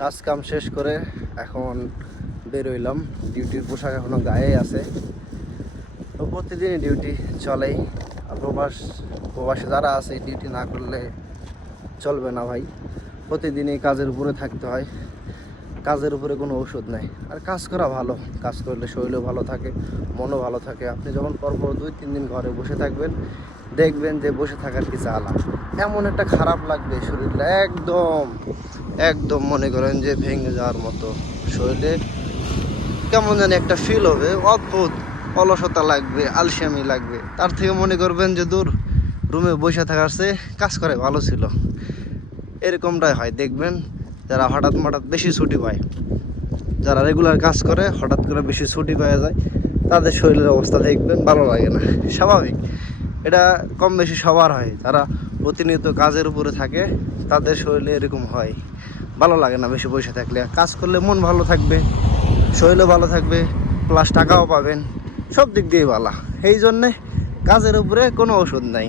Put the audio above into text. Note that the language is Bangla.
কাজ কাম শেষ করে এখন বের হইলাম। ডিউটির পোশাক এখনো গায়ে আছে, তো প্রতিদিনই ডিউটি চলেই। আর প্রবাসে যারা আছে ডিউটি না করলে চলবে না ভাই, প্রতিদিনই কাজের উপরে থাকতে হয়। কাজের উপরে কোনো ওষুধ নাই। আর কাজ করা ভালো, কাজ করলে শরীরও ভালো থাকে, মনও ভালো থাকে। আপনি যখন পরপর 2-3 দিন ঘরে বসে থাকবেন, দেখবেন যে বসে থাকার কি জ্বালা, এমন একটা খারাপ লাগবে শরীরটা, একদম একদম মনে করেন যে ভেঙে যাওয়ার মতো। শরীরে কেমন জানি একটা ফিল হবে, অদ্ভুত অলসতা লাগবে, আলসেমি লাগবে। তার থেকে মনে করবেন যে দূর, রুমে বসে থাকার চেয়ে কাজ করে ভালো ছিল। এরকমটাই হয়, দেখবেন যারা হঠাৎ বেশি ছুটি পায়, যারা রেগুলার কাজ করে হঠাৎ করে বেশি ছুটি পাওয়া যায়, তাদের শরীরের অবস্থা দেখবেন ভালো লাগে না। স্বাভাবিক, এটা কম বেশি সবার হয়। যারা প্রতিনিয়ত কাজের উপরে থাকে তাদের শরীরে এরকম হয়, ভালো লাগে না বেশি বসে থাকলে। কাজ করলে মন ভালো থাকবে, শরীরও ভালো থাকবে, প্লাস টাকাও পাবেন, সব দিক দিয়ে ভালো। এই জন্যে কাজের উপরে কোনো ওষুধ নাই।